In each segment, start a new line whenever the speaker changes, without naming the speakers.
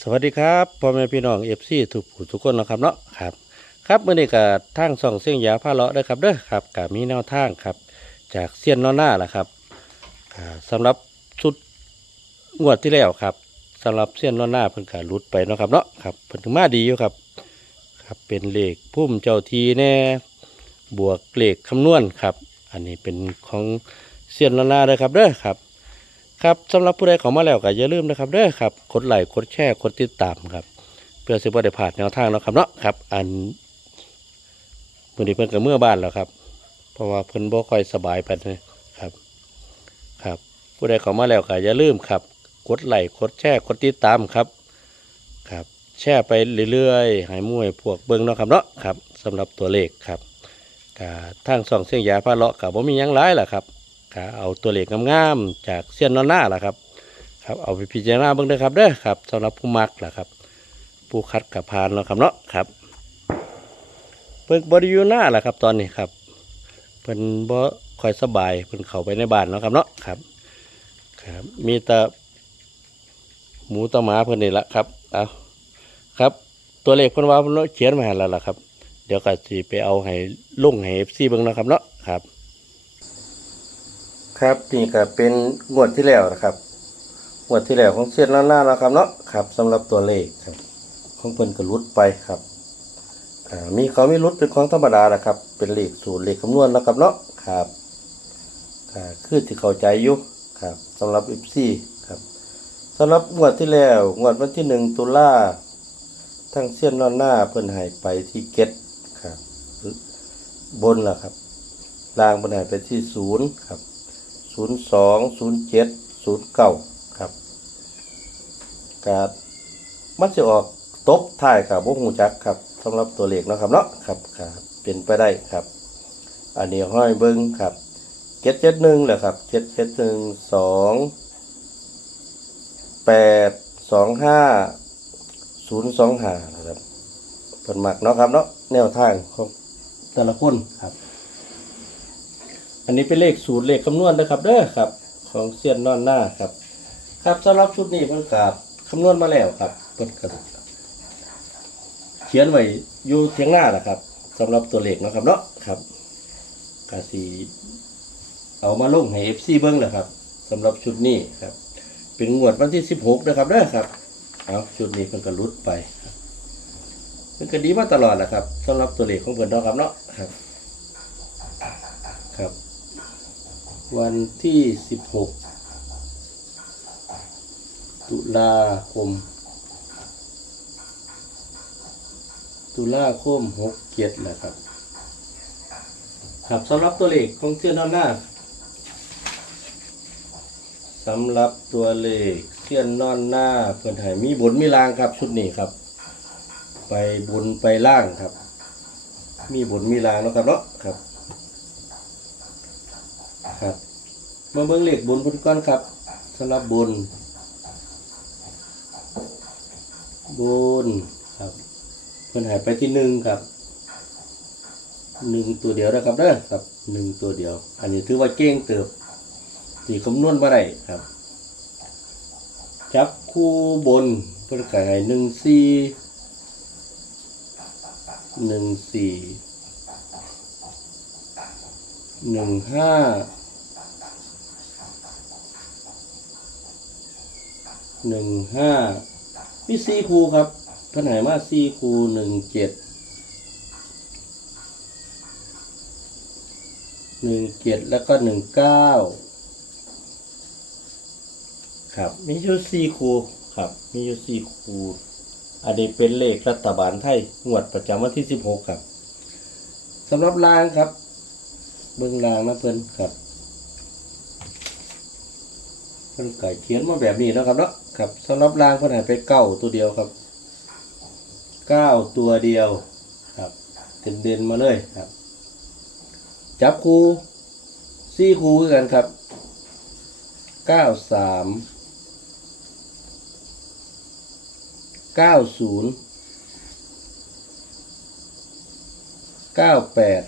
สวัสดีครับพ่อแม่พี่น้องเอฟซีทุกผู้ทุกคนนะครับเนาะครับครับเมื่อนี้กับทางส่องเสียงยาผ้าเลาะเด้อครับเด้อครับกับมีแนวทางครับ จากเซียนนอหน้าแหละครับอ่าสำหรับชุดงวดที่แล้วครับสำหรับเซียนนอหน้าเพิ่นก็หลุดไปเนาะครับเนาะครับเพิ่นถึงมาดีอยู่ครับครับเป็นเลขพุ่มเจ้าทีแน่บวกเลขคำนวณครับ อันนี้เป็นของเซียนนอหน้าเด้อครับเด้อครับ ครับสำหรับผู้ใดเข้ามาแล้วก็อย่าลืมนะครับเด้อครับกดไลค์กดแชร์กดติดตามครับ เพื่อสิบ่ได้พลาดแนวทางเนาะครับเนาะครับ อันมื้อนี้เพิ่นก็เมื่อบ้านแล้วครับ เพราะว่าเพิ่นบ่ค่อยสบายปานนี้ครับ ครับ ผู้ใดเข้ามาแล้วก็อย่าลืมครับ กดไลค์กดแชร์กดติดตามครับ ครับ แชร์ไปเรื่อยๆให้หมู่ให้พวกเบิ่งเนาะครับเนาะครับสำหรับตัวเลขครับก็ทางช่องเสียงยาพาเลาะก็บ่มีหยังหลายล่ะครับ ก็เอาตัวเลขงามๆจากเสี้ยนนอนหน้าล่ะครับครับเอาไปพิจารณาเบิ่งเด้อครับเด้อครับสำหรับผู้มักล่ะครับผู้คัดกับพานเนาะครับเนาะครับเพิ่นบริยูหน้าล่ะครับตอนนี้ครับเพิ่นบ่ค่อยสบายเพิ่นเข้าไปในบ้านเนาะครับเนาะครับครับ มีแต่หมูตะหมาเพิ่นนี่ละครับเอาครับตัวเลขเพิ่นว่าเพิ่นเขียนมาให้แล้วล่ะครับ เดี๋ยวก็สิไปเอาให้ลุงให้ FC เบิ่งเนาะครับเนาะครับ ครับนี่ก็เป็นงวดที่แล้วนะครับงวดที่แล้วของเซียนล้านหน้านะครับเนาะครับสำหรับตัวเลขครับของเพิ่นก็ลุดไปครับอ่ามีเขามีลุดเป็นของธรรมดานะครับ เป็นเลขสูตรเลขคำนวณนะครับเนาะครับอ่าคือที่เข้าใจอยู่ครับสำหรับ FC ครับสำหรับงวดที่แล้วงวดวันที่หนึ่งตุลาทั้งเซียนล้านหน้าเพิ่นให้ไปที่เก็ตครับบนล่ะครับล่างเพิ่นให้ไปที่ศูนย์ครับ ศูนย์สองศูนย์เจ็ดศูนย์เก้าครับกามันจะออกตบท้ายกับวงหูจักครับสำหรับตัวเลขเนาะครับเนาะครับครับเป็นไปได้ครับ อันนี้ห้อยเบิ้งครับเจ็ดเจ็ดหนึ่งแหละครับเจ็ดเจ็ดหนึ่งสองแปดสองห้าศูนย์สองห้าครับเพิ่นมักเนาะครับเนาะแนวทางของแต่ละคนครับ อันนี้เป็นเลขสูตรเลขคำนวณนะครับเด้อครับ ของเซียนนอนหน้าครับ ครับสำหรับชุดนี้เพิ่นกับคำนวณมาแล้วครับเพิ่นก็เขียนไว้อยู่เทียงหน้าแหละครับสำหรับตัวเลขนะครับเนาะครับกาสีเอามาลงให้ FC เบิ่งแหละครับสำหรับชุดนี้ครับ เป็นงวดวันที่16นะครับเด้อครับเอาชุดนี้เพิ่นก็หลุดไปเพิ่นก็ดีมาตลอดแหละครับสำหรับตัวเลขของเพิ่นเนาะครับเนาะครับ ครับ วันที่สิบหกตุลาคม ตุลาคมหกเจ็ดแหละครับ ครับสำหรับตัวเลขของเทียนนอนหน้าสำหรับตัวเลขเทียนนอนหน้าเพื่อนให้มีบนมีล่างครับชุดนี้ครับ ไปบนไปล่างครับ มีบนมีล่างนะครับเนาะครับ ครับ มาเบิ่งเลขบนพุ่นก้อนครับสำหรับบน บนครับ เพิ่นหายไปที่หนึ่งครับหนึ่งตัวเดียวนะครับเด้อครับหนึ่งตัวเดียว อันนี้ถือว่าเก่งเติบที่คำนวณมาได้ครับ จับคู่บนเพิ่นก็ให้หนึ่งสี่หนึ่งสี่หนึ่งห้า หนึ่งห้ามีสี่คูครับเพันไหนมาสี่คูหนึ่งเจ็ดหนึ่งเจ็ดแล้วก็หนึ่งเก้าครับ มีอยู่สี่คูครับ มีอยู่สี่คูอันนี้เป็นเลขรัฐบาลไทยงวดประจำวันที่สิบหกครับสำหรับรางครับ เบื้องรางนะเพื่อนครับเพิ่นไก่เขียนมาแบบนี้เนาะครับเนาะ ครับสำหรับรางเพิ่นให้ไปเก้าตัวเดียวครับเก้าตัวเดียวครับเด่นเด่นมาเลยครับ จับคู่สี่คู่กันครับเก้าสามเก้าศูนย์เก้าแปด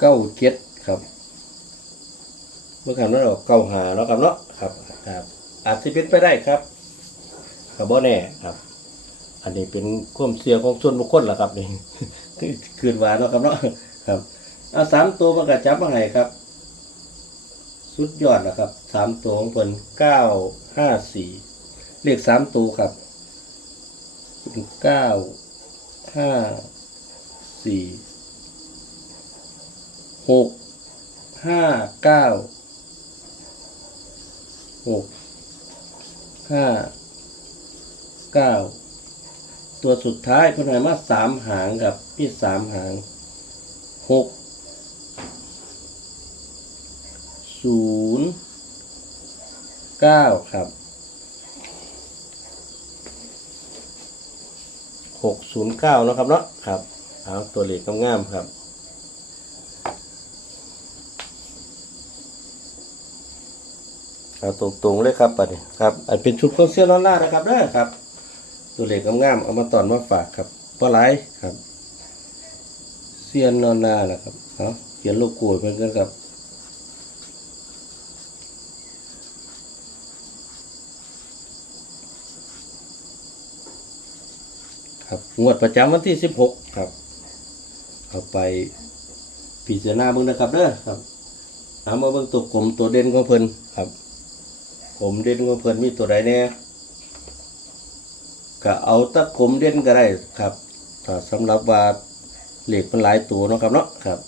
เก้าเจ็ดครับเมื่อคำนั้นเราเก้าหาเนาะครับเนาะ ครับครับ อาจจะเป็นไปได้ครับกับบ่แน่ครับ อันนี้เป็นความเสียของส่วนบุคคลล่ะครับนี่คือคืนวานเนาะครับเนาะครับเอาสามตัวมันก็จับมาให้ครับ สุดยอดนะครับสามตัวของเพิ่นเก้าห้าสี่เลขสามตัวครับเก้าห้าสี่หกห้าเก้า หกห้าเก้าตัวสุดท้ายเพิ่นให้มาสามหางกับพี่สามหางหกศูนย์เก้าครับหกศูนย์เก้านะครับเนาะครับเอาตัวเลขงามๆครับ เอาตรงๆเลยครับปัดนี้ครับ อันเป็นชุดเครื่องเสื้อล้อนล่านะครับเด้อครับ ตัวเหลขงามๆเอามาตอนมาฝากครับปลาไหลครับ เสียนนอนหน้านะครับเอาเขียนโลโก้เหมือนกันครับครับงวดประจำวันที่สิบหกครับ เอาไปพิจารณาเบิ่งนะครับเด้อครับเอามาเบิ่งตัวกลมตัวเด่นของเพิ่นครับ กลมเด่นของเพิ่นมีตัวใดแน่ก็เอาตะกลมเด่นก็ได้ครับถ้าสำหรับว่าเหล็กมันหลายตัวเนาะครับเนาะครับ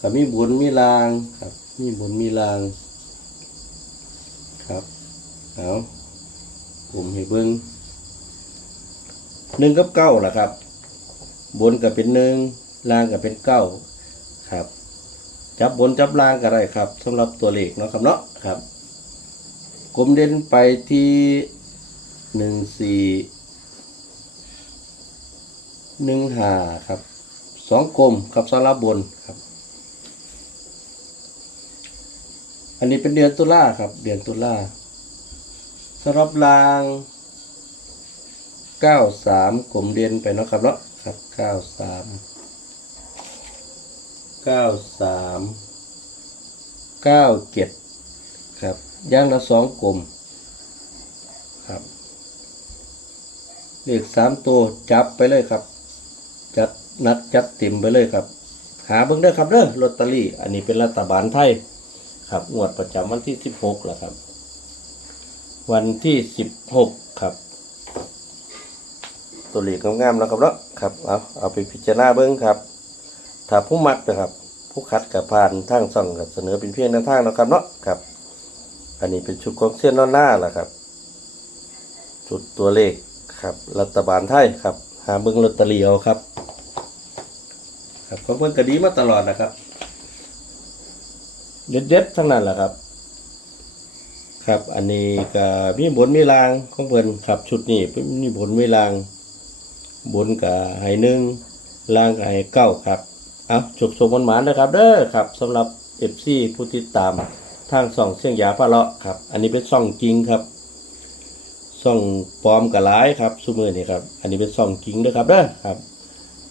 ก็มีบุญมีลางครับ มีบุญมีลางครับเอาผมให้เบิ่งหนึ่งกับเก้าล่ะครับ บนก็เป็นหนึ่งล่างก็เป็นเก้าครับ จับบนจับล่างก็ได้ครับสำหรับตัวเลขเนาะครับเนาะครับ กลมเด่นไปที่หนึ่งสี่หนึ่งห้าครับสองกลมกับสำหรับบนครับ อันนี้เป็นเดือนตุลาครับ เดือนตุลาสำหรับรางเก้าสามกลมเด่นไปเนาะครับเนาะครับเก้าสามเก้าสามเก้าเจ็ด ครับย่างละสองกลมครับเลขสามตัวจับไปเลยครับ จัดนัดจัดเต็มไปเลยครับ หาเบิ่งเด้อครับเด้อลอตเตอรี่ อันนี้เป็นรัฐบาลไทยครับงวดประจำวันที่สิบหกแหละครับ วันที่สิบหกครับ ตัวเลขงามๆแล้วครับเนาะครับเอาเอาไปพิจารณาเบิ้งครับถ้าผู้มักนะครับ ผู้คัดกับผ่านทางส่องกับเสนอเป็นเพียงแนวทางนะครับเนาะครับ อันนี้เป็นชุดของเส้นนอนหน้าแหละครับ จุดตัวเลขครับ รัฐบาลไทยครับ หาเบิ้งลอตเตอรี่เอาครับ ครับของเพิ่นก็ดีมาตลอดนะครับ เด็ดๆทั้งนั้นแหละครับ ครับ อันนี้ก็มีบนมีลางของเพิ่นครับ ชุดนี้มีบนมีลาง บนกับไห้หนึ่งล่างกับไห้เก้าครับเอาจบสมมันหมานนะครับ เด้อครับสำหรับเอฟซีผู้ติดตาม ทางส่องเสียงยาพะเลาะครับ อันนี้เป็นซ่องจริงครับซ่องปลอมกับร้ายครับซูมือนี่ครับ อันนี้เป็นซ่องจริงด้วยครับเด้อครับ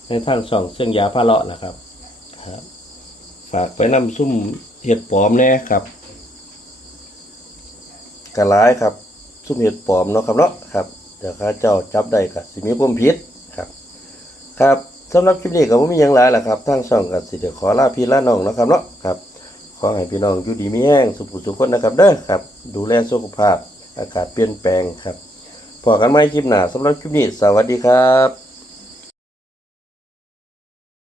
ในทางส่องเสียงยาพะเลาะนะครับครับ ฝากไปนำซุ่มเห็ดปลอมแน่ครับกระร้ายครับซุ่มเห็ดปลอมเนาะครับเนาะครับเดี๋ยวข้าเจ้าจับได้กับสิมีความผิดครับ ครับสำหรับคลิปนี้ก็บ่มีหยังหลายแหละครับทางช่องก็สิเดี๋ยวขอลาพี่ลาน้องนะครับเนาะครับ อให้พี่น้องอยู่ดีมีแห้งสุขสุขคนนะครับเด้อครับ ดูแลสุขภาพอากาศเปลี่ยนแปลงครับพอกันไหม่คลิปหน้าสำหรับคลิปนี้ สวัสดีครับ